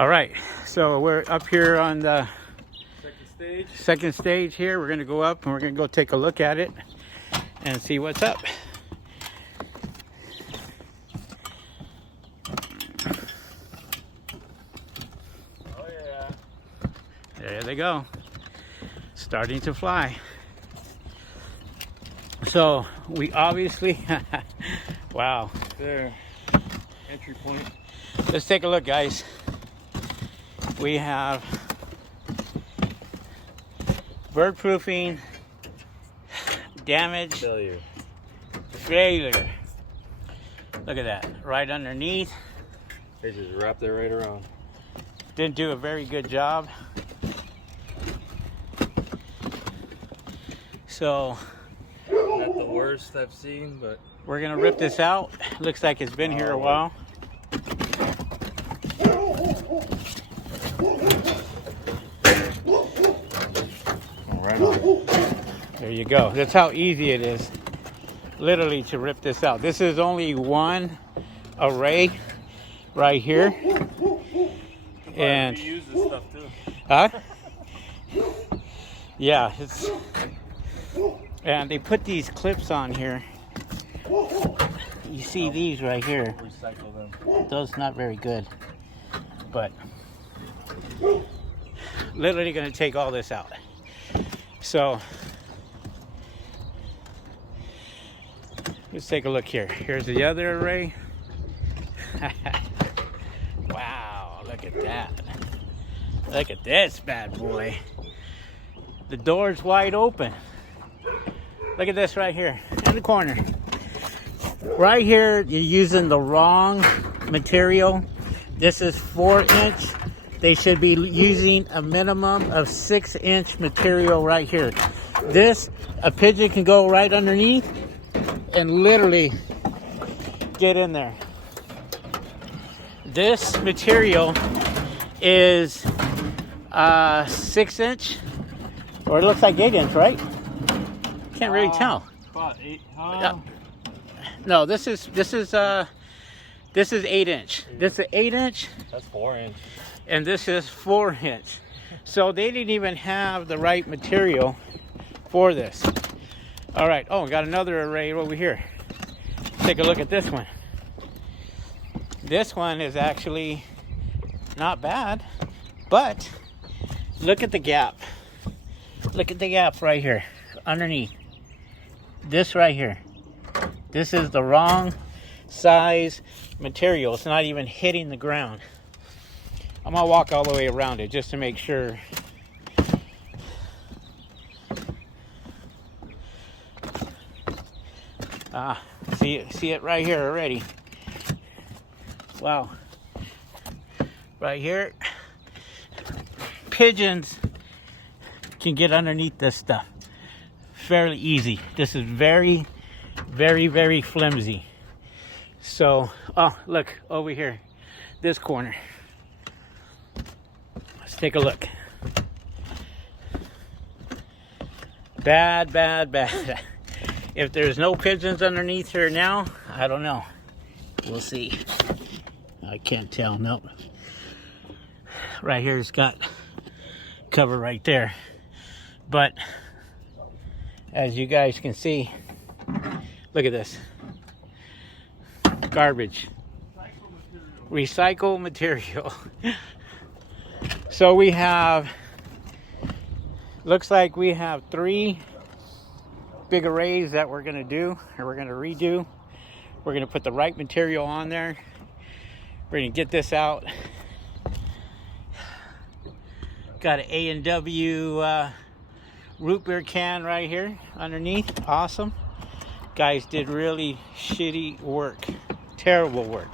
All right, so we're up here on the Stage. second stage here. We're gonna go up and we're gonna go take a look at it and see what's up. Oh yeah. There they go, starting to fly. So we obviously, wow. There, entry point. Let's take a look, guys. We have bird proofing, damage, Failure. failure. Look at that, right underneath. They just wrapped it right around. Didn't do a very good job. So Not the worst I've seen, but we're gonna rip this out. Looks like it's been here a while. right on. There you go. That's how easy it is, literally, to rip this out. This is only one array right here. And we use this stuff too. huh? Yeah, it's, and they put these clips on here. You see these right here. Recycle them. Those not very good, but literally going to take all this out. So let's take a look here. Here's the other array. Wow, look at that. Look at this bad boy. The door's wide open. Look at this right here in the corner. Right here, you're using the wrong material. This is 4-inch. They should be using a minimum of 6-inch material right here. This, a pigeon can go right underneath and literally get in there. This material is 6-inch, or it looks like 8-inch, right? Can't really tell. About 8. Yeah. No, this is 8-inch. This is 8-inch. That's 4-inch. And this is 4-inch. So they didn't even have the right material for this. All right. Oh, we got another array over here. Take a look at this one. This one is actually not bad, but look at the gap. Look at the gap right here underneath. This right here. This is the wrong size material. It's not even hitting the ground. I'm gonna walk all the way around it just to make sure. See it right here already. Wow. Right here. Pigeons can get underneath this stuff fairly easy. This is very, very, very flimsy. So, oh, look over here, this corner. Let's take a look. Bad, bad, bad. If there's no pigeons underneath here now, I don't know. We'll see. I can't tell, nope. Right here it's got cover right there. But as you guys can see, look at this. Garbage. Recycle material. So we have, looks like we have 3 big arrays that we're gonna do, or we're gonna redo. We're gonna put the right material on there. We're gonna get this out. Got an A&W root beer can right here underneath. Awesome. Guys did really shitty work. Terrible work.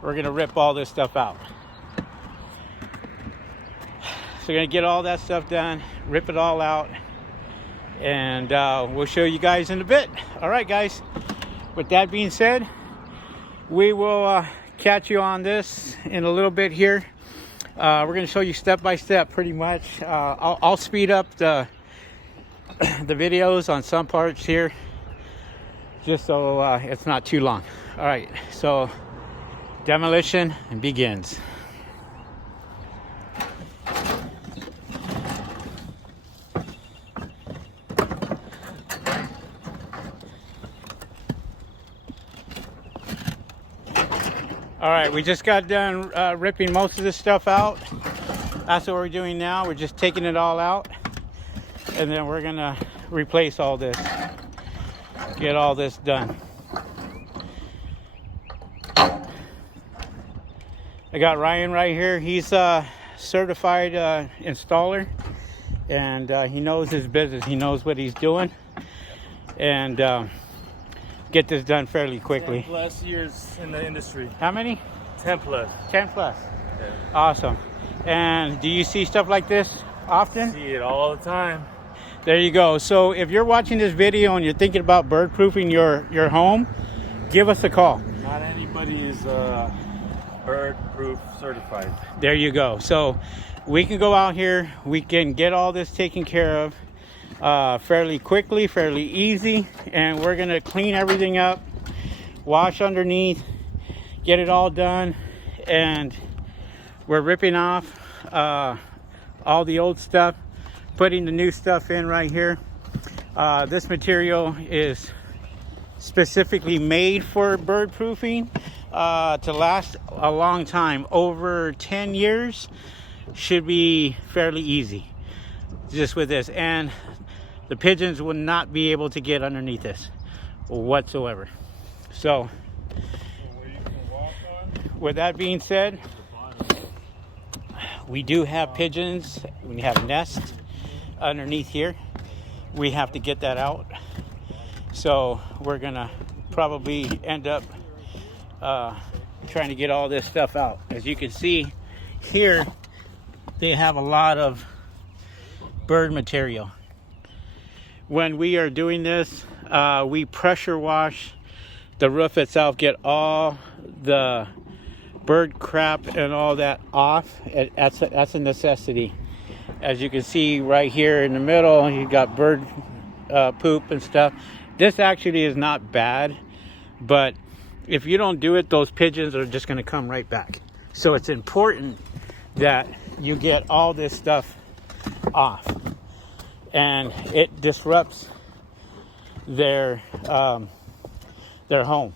We're gonna rip all this stuff out. So we're gonna get all that stuff done, rip it all out, and we'll show you guys in a bit. All right, guys. With that being said, we will catch you on this in a little bit here. We're going to show you step by step, pretty much. I'll speed up the videos on some parts here, just so it's not too long. All right, so demolition begins. All right, we just got done ripping most of this stuff out. That's what we're doing now. We're just taking it all out, and then we're gonna replace all this, get all this done. I got Ryan right here. He's a certified installer, and he knows his business. He knows what he's doing, and get this done fairly quickly. 10+ years in the industry. How many? 10+. 10 plus. Yeah. Awesome. And do you see stuff like this often? See it all the time. There you go. So if you're watching this video and you're thinking about bird proofing your home, give us a call. Not anybody is bird proof certified. There you go. So we can go out here, we can get all this taken care of fairly quickly, fairly easy, and we're gonna clean everything up, wash underneath, get it all done, and we're ripping off all the old stuff, putting the new stuff in right here. This material is specifically made for bird proofing to last a long time. Over 10 years should be fairly easy just with this, and the pigeons will not be able to get underneath this whatsoever. So with that being said, we do have pigeons. We have nests underneath here. We have to get that out. So we're gonna probably end up trying to get all this stuff out. As you can see here, they have a lot of bird material. When we are doing this, we pressure wash the roof itself, get all the bird crap and all that off. That's a necessity. As you can see right here in the middle, you got bird poop and stuff. This actually is not bad, but if you don't do it, those pigeons are just going to come right back. So it's important that you get all this stuff off, and it disrupts their home.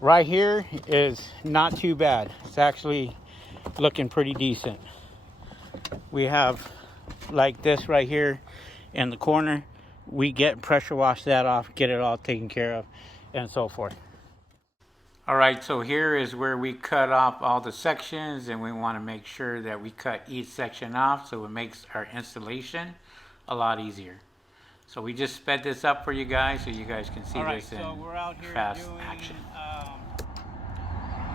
Right here is not too bad. It's actually looking pretty decent. We have like this right here in the corner. We get pressure wash that off, get it all taken care of, and so forth. All right, so here is where we cut off all the sections, and we want to make sure that we cut each section off so it makes our installation a lot easier. So we just sped this up for you guys so you guys can see this in fast action.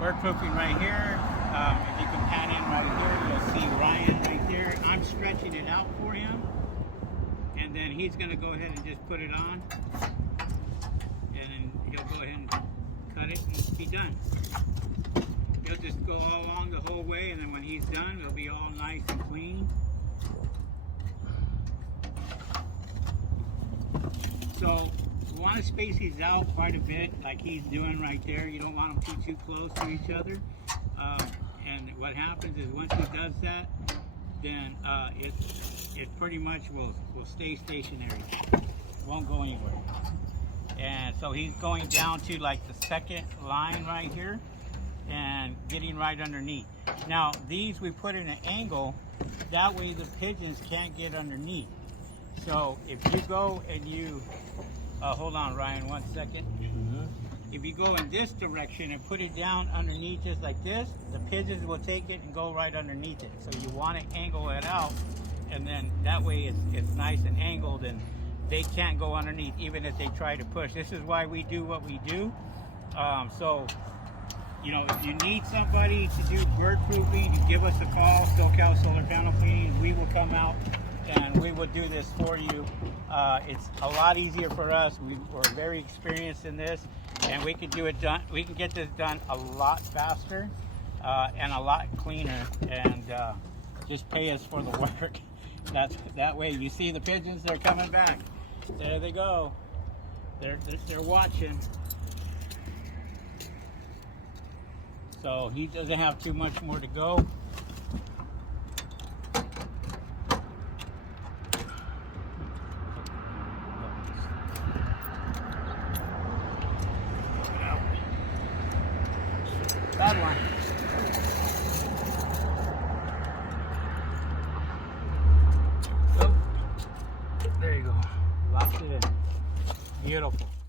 Bird proofing right here. If you can pan in right here, you'll see Ryan right there. I'm stretching it out for him, and then he's going to go ahead and just put it on, and then he'll go ahead and cut it and be done. He'll just go all along the whole way, and then when he's done, it'll be all nice and clean. So you want to space these out quite a bit, like he's doing right there. You don't want them too close to each other. And what happens is once he does that, then it pretty much will stay stationary. Won't go anywhere. And so he's going down to like the second line right here and getting right underneath. Now these we put in an angle, that way the pigeons can't get underneath. So if you go and you, hold on Ryan, 1 second. If you go in this direction and put it down underneath just like this, the pigeons will take it and go right underneath it. So you want to angle it out, and then that way it's nice and angled, and they can't go underneath even if they try to push. This is why we do what we do. So, you know, if you need somebody to do bird proofing, you give us a call, SoCal Solar Panel Cleaning. We will come out and we will do this for you. It's a lot easier for us. We're very experienced in this, and we can do it done. We can get this done a lot faster and a lot cleaner, and just pay us for the work. That way. You see the pigeons, they're coming back. There they go. They're watching. So he doesn't have too much more to go. Bad one. Beautiful.